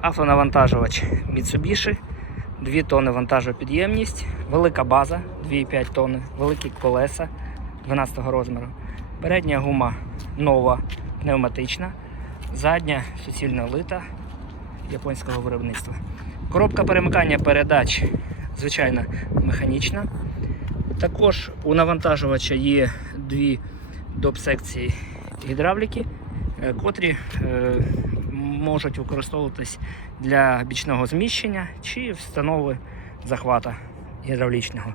Автонавантажувач Mitsubishi, 2 тонни вантажопідємність, велика база 2,5 тонни, великі колеса 12 розміру. Передня гума нова пневматична, задня суцільно лита японського виробництва. Коробка перемикання передач, звичайно, механічна. Також у навантажувача є дві доп-секції гідравліки, е, котрі е, можуть використовуватись для бічного зміщення чи встанови захвата гідравлічного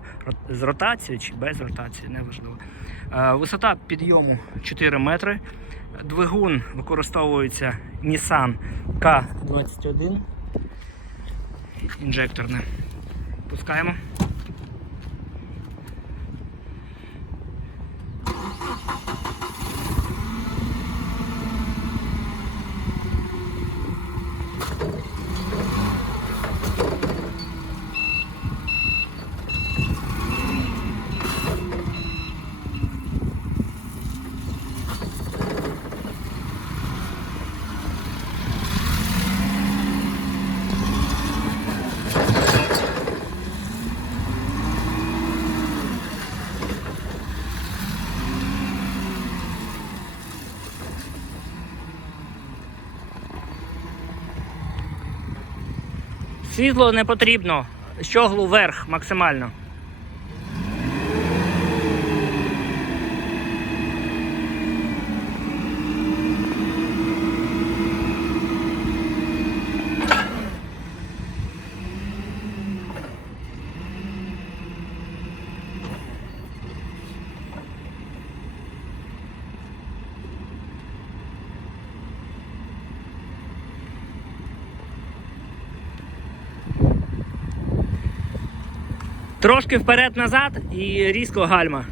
з ротацією чи без ротації, неважливо. Е, Висота підйому 4 метри. Двигун використовується Nissan K21 інжекторне. Пускаємо. Світло не потрібно. Щоглу вверх максимально. Трошки вперед-назад і різко гальма.